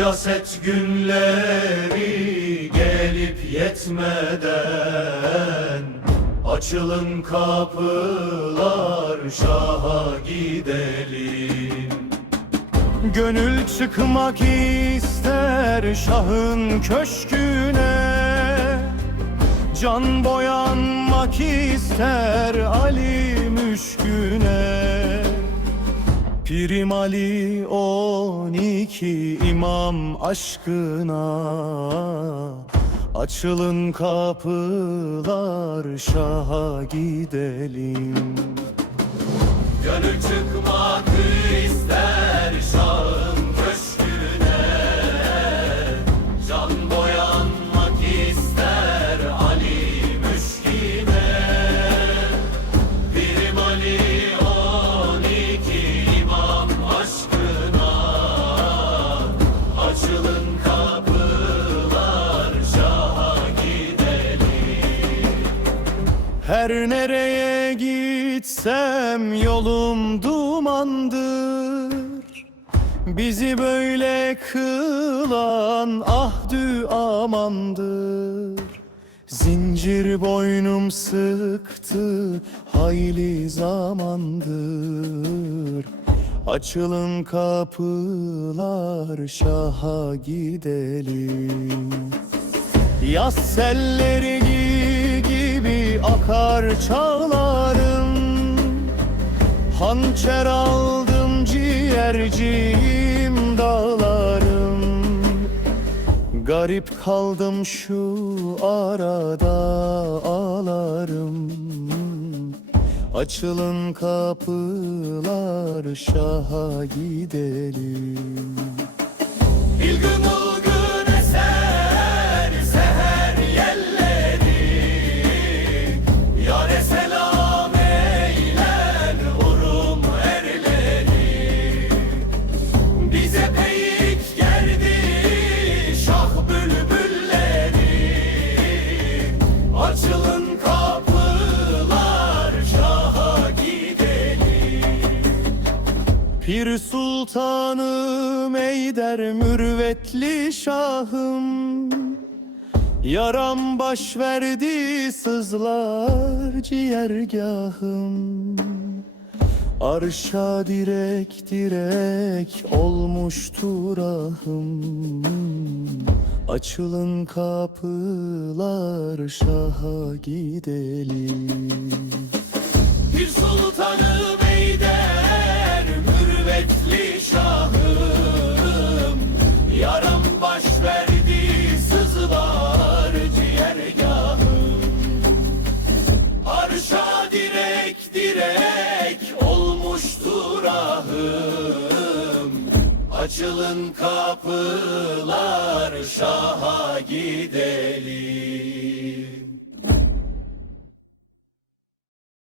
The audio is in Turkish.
Siyaset günleri gelip yetmeden Açılın kapılar şaha gidelim. Gönül çıkmak ister şahın köşküne Can boyanmak ister Ali müşküne Pirim Ali on iki imam aşkına. Açılın kapılar şaha gidelim. Gönül çıkmak ister Her nereye gitsem yolum dumandır. Bizi böyle kılan ahdü amandır. Zincir boynum sıktı hayli zamandır. Açılın kapılar şaha gidelim. Yaz selleri gibi akar çağlarım. Hançer aldım ciğerciğim dağlarım. Garip kaldım şu arada ağlarım. Açılın kapılar şaha gidelim. İlgün Pir sultanım eyder mürvetli şahım. Yaram baş verdi sızlar ciğergahım. Arşa direk direk olmuştur ahım Açılın kapılar şaha gidelim. Bir sultanım baş verdi sızlar ciğergahım Arşa direk direk olmuştur ahım Açılın kapılar şaha gidelim